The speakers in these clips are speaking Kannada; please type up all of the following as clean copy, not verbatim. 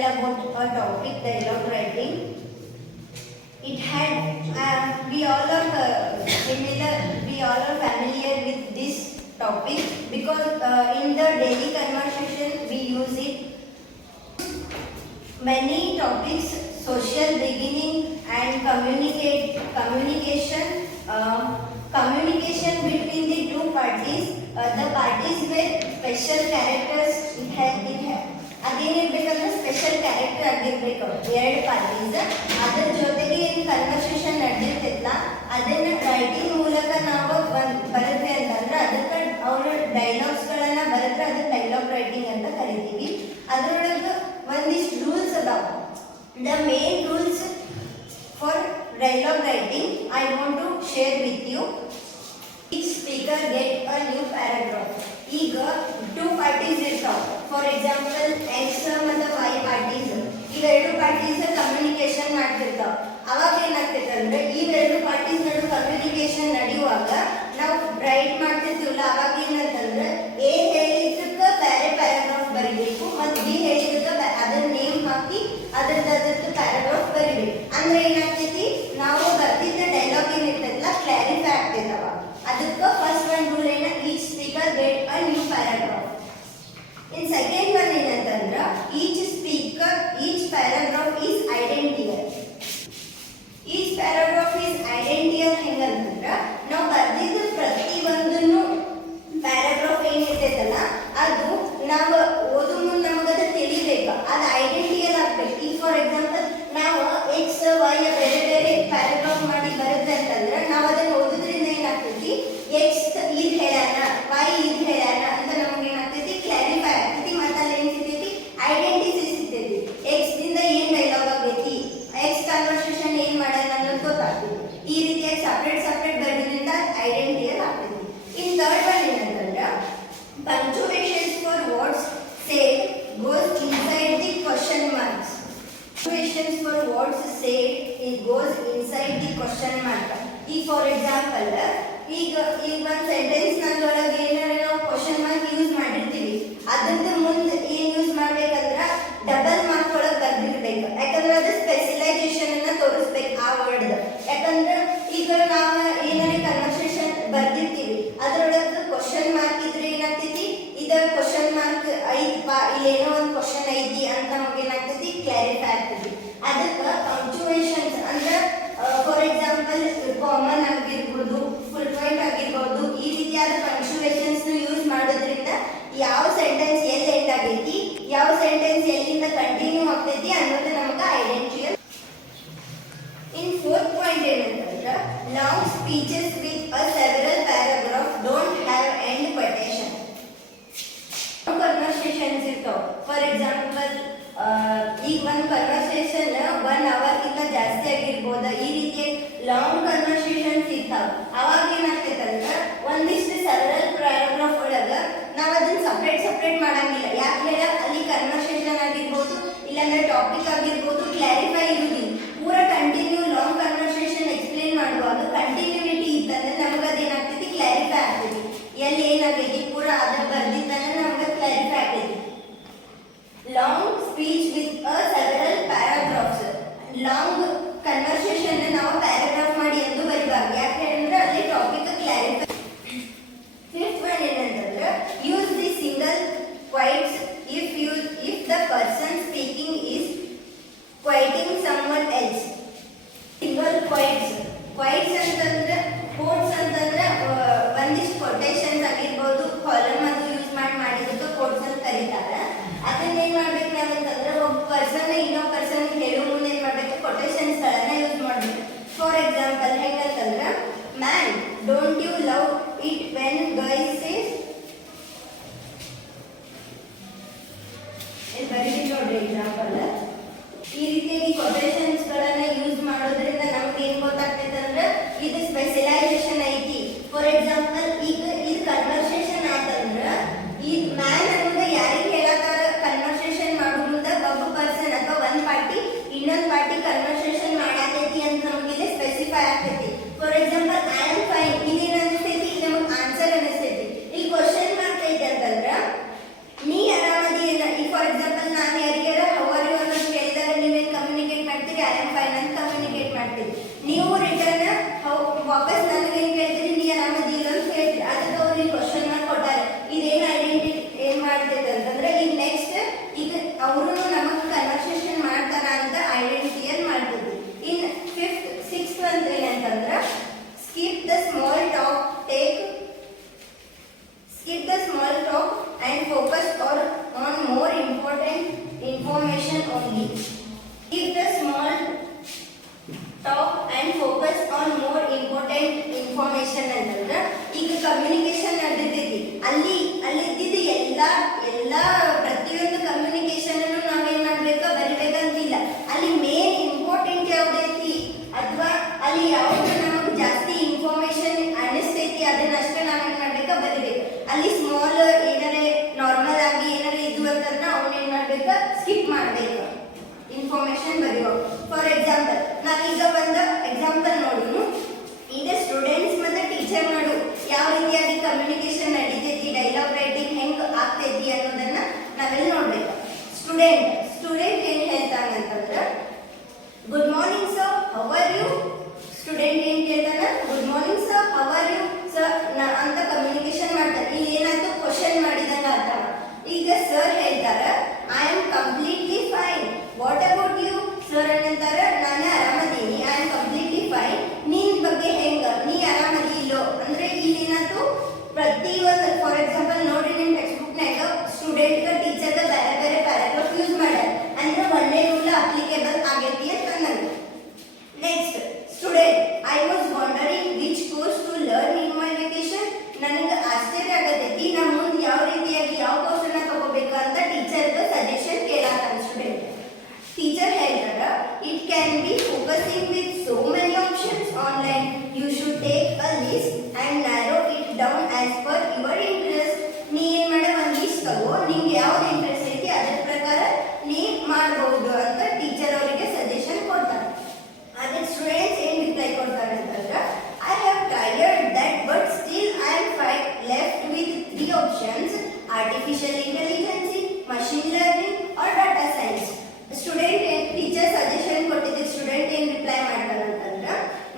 tell about a topic, dialogue writing. It had we all are familiar with this topic because in the daily conversation we use it. Many topics: social beginning and communication. Communication between the two parties. The parties with special characters. ಅದೇನಿರ್ಬೇಕಂದ್ರೆ ಸ್ಪೆಷಲ್ ಕ್ಯಾರೆಕ್ಟರ್ ಆಗಿರ್ಬೇಕು ಎರಡು ಪಾರ್ಟೀಸ್. ಅದ್ರ ಜೊತೆಗೆ ಏನು ಕನ್ವರ್ಸೇಷನ್ ನಡೆದಿರ್ತೈತಲ್ಲ ಅದನ್ನ ರೈಟಿಂಗ್ ಮೂಲಕ ನಾವು ಬರುತ್ತೆ ಅಂತಂದ್ರೆ ಅದಕ್ಕೆ ಅವ್ರ ಡೈಲಾಗ್ಸ್ಗಳನ್ನ ಬರೆದ್ರೆ ಅದಕ್ಕೆ ಡೈಲಾಗ್ ರೈಟಿಂಗ್ ಅಂತ ಕರಿತೀವಿ. ಅದರೊಳಗೆ ಒಂದಿಷ್ಟು ರೂಲ್ಸ್ ಅದಾವ. The main rules for dialogue writing I want to share with you. Each speaker get a new paragraph. ಈಗ ಟೂ ಪಾರ್ಟೀಸ್ ಇರ್ತಾವ. ಫಾರ್ ಎಕ್ಸಾಂಪಲ್ ಎಕ್ಸ್ ಮತ್ತು ವೈ ಪಾರ್ಟೀಸ್, ಇವೆರಡು ಪಾರ್ಟೀಸ್ ಕಮ್ಯುನಿಕೇಶನ್ ಮಾಡ್ತಿರ್ತಾವ. ಅವಾಗ ಏನಾಗ್ತೈತೆ ಅಂದ್ರೆ ಇವೆರಡು ಪಾರ್ಟೀಸ್ ನಡು ಕಮ್ಯುನಿಕೇಶನ್ ನಡೆಯುವಾಗ ನಾವು ರೈಟ್ ಮಾಡ್ತಿರ್ತೀವಲ್ಲ ಅವಾಗ ಏನಂತಂದ್ರೆ ಎ ಹೇಳಿದ್ದಕ್ಕೆ ಬೇರೆ ಪ್ಯಾರಾಗ್ರಾಫ್ ಬರೀಬೇಕು ಮತ್ತು ಬಿ ಹೇಳಿದ್ದಕ್ಕೆ ಅದರ ನೇಮ್ ಹಾಕಿ ಅದ್ರದ್ದು ಪ್ಯಾರಾಗ್ರಾಫ್ ಬರೀಬೇಕು. ಅಂದ್ರೆ ಏನಾಗ್ತೈತಿ ನಾವು ಬರ್ತಿದ್ದ ಡೈಲಾಗ್ ಏನಿರ್ತೈತಲ್ಲ ಕ್ಲಾರಿಫೈ ಆಗ್ತೈತವ. ಅದಕ್ಕೆ ಫಸ್ಟ್ ಒನ್ ರೂಲ್ ಏನ each speaker get a new paragraph. In second one ಏನಂತಂದ್ರ each paragraph is identical. Each paragraph is identical ಹೆಂಗಂತಂದ್ರ ನಾವು ಬರ್ದಿದ್ದ ಪ್ರತಿಯೊಂದನ್ನು ಪ್ಯಾರಾಗ್ರಾಫ್ ಏನಿರ್ತೈತಲ್ಲ ಅದು ನಾವು ಓದು ಮುಂದೆ ನಮಗದ ತಿಳಿಬೇಕು, ಅದು ಐಡೆಂಟಿಯಲ್ ಆಗ್ಬೇಕು. ಈಗ ಫಾರ್ ಎಕ್ಸಾಂಪಲ್ ನಾವು ಎಕ್ಸ್ ವೈ ಬೇರೆ ಬೇರೆ ಪ್ಯಾರಾಗ್ರಾಫ್ ಮಾಡಿ ಬರುತ್ತೆ ಅಂತಂದ್ರೆ ನಾವು ಅದನ್ನ ಓದೋದ್ರಿಂದ ಏನಾಗ್ತೈತಿ ಎಕ್ಸ್ ಇದು ಹೇಳ್ಯಾನ ವೈ ಇದು ಹೇಳ್ಯಾನ ಅಂತ ನಮ್ಗೆ ಏನಾಗ್ತೈತಿ ಕ್ಲಾರಿಫೈ ಆಗ್ತೈತಿ. ಮತ್ತೆ ಅಲ್ಲಿ ಏನ್ ಸಿಗ್ತೈತಿ ಐಡೆಂಟಿಟಿ ಸಿಗ್ತೈತಿ. ಎಕ್ಸ್ ದಿಂದ ಏನ್ ಡೈಲಾಗ್ ಆಗೈತಿ, ಎಕ್ಸ್ ಕನ್ವರ್ಸೇಷನ್ ಏನ್ ಮಾಡ್ಯಾನ ಅನ್ನೋದು ಗೊತ್ತಾಗ್ತೈತಿ. ಈ ರೀತಿಯಾಗಿ ಸಪ್ರೇಟ್ ಬರೋದ್ರಿಂದ ಐಡೆಂಟಿಯಲ್ ಆಗ್ತೈತಿ. ಇನ್ ಥರ್ಡ್ ಒನ್ ಏನಂತಂದ್ರ punctuations for words said goes inside the question marks. Punctuations for words said it goes inside the question mark. ಈಗ ಫಾರ್ ಎಕ್ಸಾಂಪಲ್ ಈಗ ಒಂದು ಸೆಂಟೆನ್ಸ್ ನೊಳಗೆ ಏನಾರ ನಾವು ಕ್ವಶನ್ ಮಾರ್ಕ್ ಯೂಸ್ ಮಾಡಿರ್ತೀವಿ, ಅದ್ರದ್ದು ಮುಂದೆ ಏನ್ ಯೂಸ್ ಮಾಡ್ಬೇಕಂದ್ರ ಡಬಲ್ ಮಾರ್ಕ್ ಒಳಗೆ ಬರ್ದಿರ್ಬೇಕು. ಯಾಕಂದ್ರೆ ಅದು ಸ್ಪೆಷಲೈಸೇಷನ್ ಅನ್ನ ತೋರಿಸ್ಬೇಕು ಆ ವರ್ಡ್. ಯಾಕಂದ್ರೆ ಈಗ ನಾವು ಏನಾರ ಕನ್ವರ್ಸೇಷನ್ ಬರ್ದಿರ್ತೀವಿ ಅದ್ರೊಳಗೆ ಕ್ವಶನ್ ಮಾರ್ಕ್ ಇದ್ರೆ ಏನಾಗ್ತೈತಿ ಇದ ಕ್ವಶನ್ ಮಾರ್ಕ್ ಐತಪ್ಪ ಇಲ್ಲೇನೋ ಒಂದು ಕ್ವಶನ್ ಐತಿ ಅಂತ ನಮಗೆ ಏನಾಗ್ತೈತಿ ಕ್ಲಾರಿಫೈ ಆಗ್ತೈತಿ. ಅದಕ್ಕೆ ಪಂಕ್ಚುಯೇಷನ್ಸ್ ಅಂದ್ರೆ ಫಾರ್ ಎಕ್ಸಾಂಪಲ್ ಕಾಮನ್ ಆಗಿರ್ಬೋದು, ಫುಲ್ ಪಾಯಿಂಟ್ ಆಗಿರ್ಬೋದು, ಈ ರೀತಿಯಾದ ಪಂಕ್ಚುಯೇಷನ್ಸ್ ಯೂಸ್ ಮಾಡೋದ್ರಿಂದ ಯಾವ ಸೆಂಟೆನ್ಸ್ ಎಲ್ಲಿ ಎಂಡ್ ಆಗೈತಿ, ಯಾವ ಸೆಂಟೆನ್ಸ್ ಎಲ್ಲಿಂದ ಕಂಟಿನ್ಯೂ ಆಗ್ತೈತಿ ಅನ್ನೋದು ನಮಗೆ ಐಡೆಂಟಿಯಲ್. ಇನ್ ಫೋರ್ತ್ ಪಾಯಿಂಟ್ ಏನಂತಂದ್ರೆ long speeches with a several paragraph don't have end quotation. Conversations ಇರ್ತಾವ. ಫಾರ್ ಎಕ್ಸಾಂಪಲ್ ಈಗ ಒಂದು ಕನ್ವರ್ಸೇಷನ್ 1 hour ಗಿಂತ ಜಾಸ್ತಿ ಆಗಿರ್ಬೋದ. ಈ ರೀತಿ ಲಾಂಗ್ ಕನ್ವರ್ಸೇಷನ್ಸ್ ಇರ್ತಾವ. ಅವಾಗ ಏನಾಗ್ತೈತಂದ್ರ ಒಂದಿಷ್ಟು ಸೆವೆರಲ್ ಪ್ಯಾರಾಗ್ರಾಫ್ ಒಳಗ ನಾವು ಅದನ್ನ ಸಪ್ರೇಟ್ ಮಾಡಂಗಿಲ್ಲ. ಯಾಕೆ ಹೇಳ ಅಲ್ಲಿ ಕನ್ವರ್ಸೇಷನ್ ಆಗಿರ್ಬೋದು ಇಲ್ಲಾಂದ್ರೆ ಟಾಪಿಕ್ ಆಗಿರ್ಬೋದು ಕ್ಲಾರಿಫೈ ಇರುವುದಿಲ್ಲ. ಪೂರ ಕಂಟಿನ್ಯೂ ಲಾಂಗ್ ಕನ್ವರ್ಸೇಷನ್ ಎಕ್ಸ್ಪ್ಲೇನ್ ಮಾಡುವಾಗ ಕಂಟಿನ್ಯೂಟಿ ಇತ್ತಂದ್ರೆ ನಮಗೆ ಅದೇನಾಗ್ತೈತಿ ಕ್ಲಾರಿಫೈ ಆಗ್ತೈತಿ. ಎಲ್ಲಿ ಏನಾಗೈತಿ ಪೂರ ಅದ್ರ ಬರ್ದಿತ್ತಂದ್ರೆ ನಮ್ಗೆ ಕ್ಲಾರಿಫೈ ಆಗ್ತೈತಿ. Long speech with a several paragraphs. Long conversation ನಾವು ಪ್ಯಾರಾಗ್ರಾಫ್ ಮಾಡಿ ಎಂದು ಬರಿಬಾರ್ದು. ಯಾಕೆ ಅಂದ್ರೆ ಅಲ್ಲಿ ಟಾಪಿಕ್ ಕ್ಲಾರಿಫೈ. ಫಿಫ್ತ್ ಒನ್ ಏನಂತಂದ್ರೆ use the single quotes if the person speaking is quoting someone else. Single quotes ಅಂತಂದ್ರೆ ಕೋಟ್ಸ್ ಅಂತಂದ್ರೆ ಒಂದಿಷ್ಟು ಕೊಟೇಶನ್ಸ್ ಆಗಿರ್ಬೋದು ಕಾಲಮ್ ಅದು ಯೂಸ್ ಮಾಡಿದ್ದಕ್ಕೆ ಕೋಟ್ಸ್ ಅಂತ ಕರೀತಾರೆ. ಅದನ್ನ ಏನ್ ಮಾಡ್ಬೇಕು ನಾವಂತಂದ್ರೆ ಒಬ್ಬ ಪರ್ಸನ್ ಇನ್ನೊಬ್ಬ ಪರ್ಸನ್ ಹೇಳೋ ಮುಂದೆ ಏನ್ ಮಾಡ್ಬೇಕು ಕೊಟೇಶನ್ಸ್ ಗಳನ್ನ ಯೂಸ್ ಮಾಡ್ಬೇಕು. ಫಾರ್ ಎಕ್ಸಾಂಪಲ್ ಹೆಂಗಂತಂದ್ರೆ man don't you love it when girls says. ಬರೀರಿ ನೋಡ್ರಿ ಎಕ್ಸಾಂಪಲ್. ಈ ರೀತಿಯಾಗಿ ಕೊಟೇಶನ್ಸ್ ಗಳನ್ನ ಯೂಸ್ ಮಾಡೋದ್ರಿಂದ ನಮ್ಗೆ ಏನ್ ಗೊತ್ತಾಗ್ತೈತೆ ಅಂದ್ರೆ ಇದು ಸ್ಪೆಷಲೈಸೇಷನ್ ಐತಿ. ಫಾರ್ ಎಕ್ಸಾಂಪಲ್ ಈಗ ಇದು ಕನ್ವರ್ಸೇಷನ್ ಆತಂದ್ರ ಈ ಮ್ಯಾನ್ ಅನ್ನೋದು ಯಾರಿಗೆ ಹೇಳತ್ತಾರ ಕನ್ವರ್ಸೇಷನ್ ಮಾಡೋ ಮುಂದೆ ಒಬ್ಬ ಪರ್ಸನ್ ಅಥವಾ ಒಂದ್ ಪಾರ್ಟಿ ಇನ್ನೊಂದು ಪಾರ್ಟಿ ಕನ್ವರ್ಸೇಷನ್ ಮಾಡತೈತಿ ಅಂತ ನಮ್ಗೆ ಸ್ಪೆಸಿಫೈ ಆಗ್ತೈತಿ. For example I am fine ಇದೇನ್ ಅನಿಸ್ತೈತಿ ನಮಗೆ ಆನ್ಸರ್ ಅನಿಸ್ತೈತಿ. ಇಲ್ಲಿ ಕ್ವಶನ್ ಮಾರ್ಕ್ ಐತಿ ಅಂತಂದ್ರ ನೀ ಆರಾಮದಿ. ಈಗ ಫಾರ್ ಎಕ್ಸಾಂಪಲ್ ನಾನು ಯಾರಿಗಾರ ಹೌ ಆರ್ ಯು ಅನ್ನೋ the small talk, skip the small talk and focus on more important information only. Skip the small talk and focus on more important information ಅಂತಂದ್ರೆ ಈಗ ಕಮ್ಯುನಿಕೇಶನ್ ನಡೆದೈತಿ ಅಲ್ಲಿ ಇದ್ದಿದ್ದು ಎಲ್ಲ ಪ್ರತಿಯೊಂದು ಕಮ್ಯುನಿಕೇಶನ್ ಅನ್ನು ನಾವೇನ್ ಮಾಡ್ಬೇಕು ಬರಿಬೇಕಂತಿಲ್ಲ. ಅಲ್ಲಿ ಮೇನ್ ಇಂಪಾರ್ಟೆಂಟ್ ಯಾವ್ದೈತಿ ಅಥವಾ ಅಲ್ಲಿ ಯಾವ್ದು ನಮಗೆ ಜಾಸ್ತಿ ಇನ್ಫಾರ್ಮೇಶನ್ ಅನಿಸ್ತೈತಿ ಅದನ್ನಷ್ಟೇ ನಾವೇನ್ ಮಾಡ್ಬೇಕು ಬರಿಬೇಕು. ಅಲ್ಲಿ ಸ್ಮಾಲ್ ಏನಾರೆ ನಾರ್ಮಲ್ ಆಗಿ ಏನಾರೆ ಇದು ಅಂತಂದ್ರೆ ಅವನೇನ್ ಮಾಡ್ಬೇಕು ಸ್ಕಿಪ್ ಮಾಡ್ಬೇಕು ಇನ್ಫಾರ್ಮೇಶನ್ ಬರೆಯುವ. ಫಾರ್ ಎಕ್ಸಾಂಪಲ್ ನಾವೀಗ ಒಂದು ಎಕ್ಸಾಂಪಲ್ ನೋಡುನು. ಈಗ ಸ್ಟೂಡೆಂಟ್ಸ್ ಮತ್ತೆ ಟೀಚರ್ ನಡು ಯಾವ ರೀತಿಯಾಗಿ ಕಮ್ಯುನಿಕೇಶನ್ ನಡೀತೈತಿ, ಡೈಲಾಗ್ ರೈಟಿಂಗ್ ಹೆಂಗ್ ಆಗ್ತೈತಿ ಅನ್ನೋದನ್ನ ನಾವೆಲ್ಲ ನೋಡ್ಬೇಕು. ಸ್ಟೂಡೆಂಟ್ ಏನ್ ಹೇಳ್ತಾನಂತಂದ್ರ good morning sir, how are you? Student ಏನ್ ಕೇಳ್ತಾನ good morning sir, how are you sir ಅಂತ ಕಮ್ಯುನಿಕೇಶನ್ ಮಾಡ್ತಾನೆ. ಇಲ್ಲಿ ಏನಾಯ್ತು ಕ್ವಶನ್ ಮಾಡಿದಂಗ ಅರ್ಥ. ಈಗ ಸರ್ ಹೇಳ್ತಾರ I am completely fine, what about you? Sir ಏನಂತಾರ ನಾನು ಆರಾಮದೀನಿ, ಐ ಆಮ್ ಕಂಪ್ಲೀಟ್ಲಿ ಫೈನ್. ನಿನ್ ಬಗ್ಗೆ ಹೆಂಗ, ನೀ ಆರಾಮದಿ ಇಲ್ಲೋ? ಅಂದ್ರೆ ಇಲ್ಲಿ ಏನಾಯ್ತು ಪ್ರತಿಯೊಂದು ಫಾರ್ ಎಕ್ಸಾಂಪಲ್ ನೋಡ್ರಿ ನಿಮ್ ಟೆಕ್ಸ್ಟ್ ಬುಕ್ ನಾಗ ಸ್ಟೂಡೆಂಟ್ ಟೀಚರ್ ಬೇರೆ ಬೇರೆ ಪ್ಯಾರಾಗ್ರಾಫ್ ಯೂಸ್ ಮಾಡ್ಯಾರ ಅಂದ್ರೆ ಒಂದೇ ರೂಲ್ ಅಪ್ಲಿಕೇಬಲ್ ಆಗೈತಿ ಅಂತ ನಂಗೆ. Next student I was wondering which course to learn in my vacation. ನನಗೆ ಆಶ್ಚರ್ಯ ಆಗತೈತಿ ನಾ ಮುಂದೆ ಯಾವ ರೀತಿಯಾಗಿ ಯಾವ ಕೋರ್ಸ್ ಅನ್ನ ತಗೋಬೇಕು ಅಂತ ಟೀಚರ್ ಸಜೆಷನ್ ಕೇಳಾತಾನ ಸ್ಟೂಡೆಂಟ್. ಟೀಚರ್ ಹೇಳ್ತಾರ it can be focusing with so many options online, you should take a list and narrow it down as per your interest. ನೀ ಏನ್ ಮಾಡ ಒಂದ್ ಲಿಸ್ಟ್ ತಗೋ, ನಿಂಗೆ ಯಾವ್ದು ಇಂಟ್ರೆಸ್ಟ್ ಐತಿ ಅದ್ರ ಪ್ರಕಾರ ನೀ ಮಾಡಬಹುದು ಅಂತ ಟೀಚರ್ ಅವರಿಗೆ ಸಜೆಷನ್ ಕೊಡ್ತಾರೆ. ಅದಕ್ಕೆ ಸ್ಟೂಡೆಂಟ್ಸ್ ಏನ್ ರಿಪ್ಲೈ ಕೊಡ್ತಾರೆ ಅಂತಂದ್ರೆ I have tried that but still I am left with 3 options, artificial intelligence, machine learning or data science. Student teacher suggestion ಕೊಟ್ಟಿದ್ದ ಸ್ಟೂಡೆಂಟ್ ಏನ್ ರಿಪ್ಲೈ ಮಾಡ್ತಾರ ಅಂತಂದ್ರ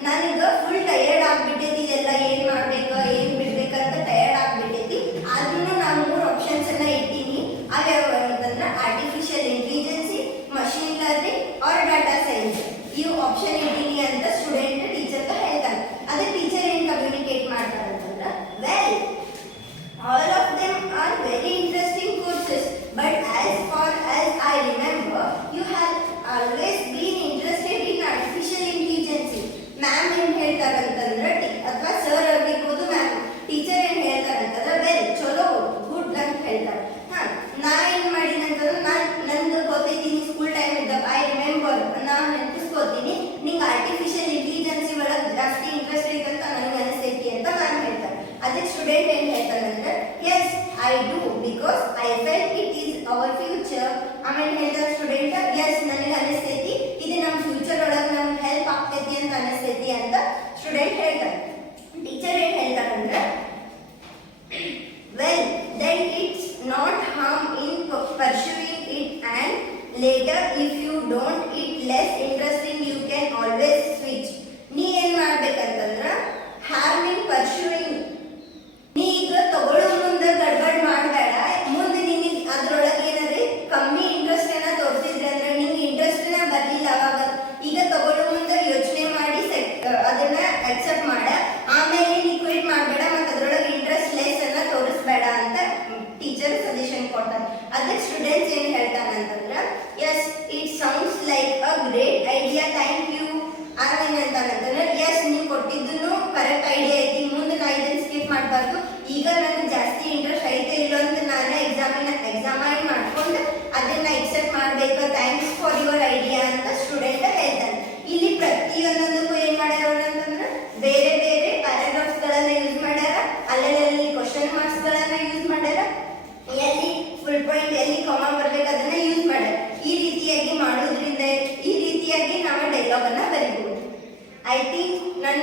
ನನಗ ಫುಲ್ ಟಯರ್ಡ್ ಆಗ್ಬಿಟ್ಟೈತಿ, ಇದೆಲ್ಲ ಏನ್ ಮಾಡ್ಬೇಕು ಏನ್ ಬಿಡ್ಬೇಕಂತ ಟಯರ್ಡ್ ಆಗ್ಬಿಟ್ಟೈತಿ. ಆದ್ರೂ ನಾನು 3 ಆಪ್ಷನ್ಸ್ ಅನ್ನ ಇಟ್ಟೀನಿ. ಅವ್ಯಾವ ಅಂತಂದ್ರ artificial intelligence, machine learning or data science. ಇವು ಆಪ್ಷನ್ ಇಟ್ಟೀನಿ ಅಂತ ಸ್ಟೂಡೆಂಟ್ ಟೀಚರ್ ಹೇಳ್ತಾನೆ. ಅದಕ್ಕೆ ಟೀಚರ್ ಏನ್ ಕಮ್ಯುನಿಕೇಟ್ ಮಾಡ್ತಾರ ಅಂತಂದ್ರ well all of them are very interesting courses, but as far as I remember you have always been interested in artificial intelligence. Ma'am ಏನ್ ಹೇಳ್ತಾರ ಅಂತಂದ್ರೆ ಅಥವಾ ಸರ್ ಆಗಿರ್ಬೋದು ಮ್ಯಾಮ್ ಟೀಚರ್ ಏನ್ ಹೇಳ್ತಾರ ಅಂತಂದ್ರೆ ವೆಲ್ ಚಲೋ ಗುಡ್ ಅಂತ ಹೇಳ್ತಾರೆ. ನಾ ಏನ್ ಮಾಡಿನ ಅಂತಂದ್ರೆ ನಂದು ಗೊತ್ತೈತಿ ಸ್ಕೂಲ್ ಟೈಮ್ ಇದ್ದಾಗ ಐ ರಿಮೆಂಬರ್ ನಾನು ನೆನಪಿಸ್ಕೋತೀನಿ ನಿಂಗೆ ಆರ್ಟಿಫಿಷಿಯಲ್ ಇಂಟೆಲಿಜೆನ್ಸ್ ಒಳಗೆ ಜಾಸ್ತಿ ಇಂಟ್ರೆಸ್ಟ್ ಐತೆ ಅಂತ ನನಗೆ ಅನಿಸ್ತೈತಿ ಅಂತ ಮ್ಯಾಮ್ ಹೇಳ್ತಾರೆ. ಅದಕ್ಕೆ ಸ್ಟೂಡೆಂಟ್ ಏನ್ ಹೇಳ್ತಾರೆ ಅಂದ್ರೆ yes I do because I felt it is our future. ಆಮೇಲೆ ಹೇಳ್ತಾರೆ ಸ್ಟೂಡೆಂಟ್ ಎಸ್ ನನಗೆ ಅನಿಸ್ತೈತಿ ಇದು ನಮ್ಮ ಫ್ಯೂಚರ್ ಒಳಗೆ ನಮ್ಗೆ ಹೆಲ್ಪ್ ಆಗ್ತೈತಿ ಅಂತ ಅನಿಸ್ತೈತಿ ಅಂತ ಸ್ಟೂಡೆಂಟ್ ಹೇಳ್ತಾರೆ. ಟೀಚರ್ ಏನ್ ಹೇಳ್ತಾರೆ ಅಂದ್ರೆ well then it's not harm in pursuing it and later if you don't it less interesting you can always switch. ನೀ ಏನ್ ಮಾಡ್ಬೇಕಂತಂದ್ರ ಹಾರ್ಮ್ ಇನ್ ಪರ್ಸ್ಯೂಯಿಂಗ್, ನೀ ಈಗ ತಗೊಳ್ಳೋ ಮುಂದೆ ಗಡ್ಬಡ್ ಮಾಡಬೇಡ. ಮುಂದೆ ನಿನಗೆ ಅದ್ರೊಳಗೆ ಏನಾದ್ರೆ ಕಮ್ಮಿ ಇಂಟ್ರೆಸ್ಟ್ ಏನ ತೋರಿಸಿದ್ರೆ ಅಂದ್ರೆ ನಿಂಗೆ ಇಂಟ್ರೆಸ್ಟ್ ಬರ್ಲಿಲ್ಲ ಅವಾಗ ಈಗ ತಗೊಳ್ಳೋ ಮುಂದೆ ಯೋಚನೆ ಮಾಡಿ ಅದನ್ನ ಅಕ್ಸೆಪ್ಟ್ ಮಾಡ. ಆಮೇಲೆ ನೀ ಕ್ವಿಟ್ ಮಾಡಬೇಡ ಮತ್ತೆ ಅದ್ರೊಳಗೆ ಇಂಟ್ರೆಸ್ಟ್ ಲೆಸ್ ಅನ್ನ ತೋರಿಸ್ಬೇಡ ಅಂತ ಟೀಚರ್ ಸಜೆಷನ್ ಕೊಡ್ತಾರೆ. ಅದಕ್ಕೆ ಸ್ಟೂಡೆಂಟ್ಸ್ ಏನ್ ಹೇಳ್ತಾರೆ ಅಂತಂದ್ರ yes it sounds like a great idea, thank you. ಆಮೇಲೆ ಅಂತಂದ್ರೆ ಎಸ್ ನೀವು ಕೊಟ್ಟಿದ್ದು ಕರೆಕ್ಟ್ ಐಡಿಯಾ ಐತಿ, ಮುಂದೆ ನಾ ಇದನ್ನ ಸ್ಕಿಪ್ ಮಾಡಬಾರ್ದು. ಈಗ ನನಗೆ ಜಾಸ್ತಿ ಇಂಟ್ರೆಸ್ಟ್ ಐತೆ ಇಲ್ಲ ಅಂತ ನಾನು ಎಕ್ಸಾಮೈನ್ ಮಾಡ್ಕೊಂಡು ಅದನ್ನ ಎಕ್ಸೆಪ್ಟ್ ಮಾಡ್ಬೇಕು, ಥ್ಯಾಂಕ್ಸ್ ಫಾರ್ ಯುವರ್ ಐಡಿಯಾ ಅಂತ ಸ್ಟೂಡೆಂಟ್ ಹೇಳ್ತಾನೆ. ಇಲ್ಲಿ ಪ್ರತಿಯೊಂದಕ್ಕೂ ಏನ್ ಮಾಡ್ಯಾರ ಅಂತಂದ್ರೆ ಬೇರೆ ಬೇರೆ ಪ್ಯಾರಾಗ್ರಾಫ್ಸ್ ಗಳನ್ನ ಯೂಸ್ ಮಾಡ್ಯಾರ, ಅಲ್ಲಲ್ಲಿ ಕ್ವಶನ್ ಮಾರ್ಕ್ಸ್ ಗಳನ್ನ ಯೂಸ್ ಮಾಡ್ಯಾರ, ಎಲ್ಲಿ ಫುಲ್ ಪಾಯಿಂಟ್ ಎಲ್ಲಿ ಕಾಮಾ ಬರ್ಬೇಕು ಅದನ್ನ ಯೂಸ್ ಮಾಡ್ಯಾರ. ಈ ರೀತಿಯಾಗಿ ಮಾಡೋದ್ರಿಂದ ಈ ರೀತಿಯಾಗಿ ನಾವು ಡೈಲಾಗ್ ಅನ್ನ ಬರೀಬಹುದು. ಐ ಥಿಂಕ್ ನನ್ನ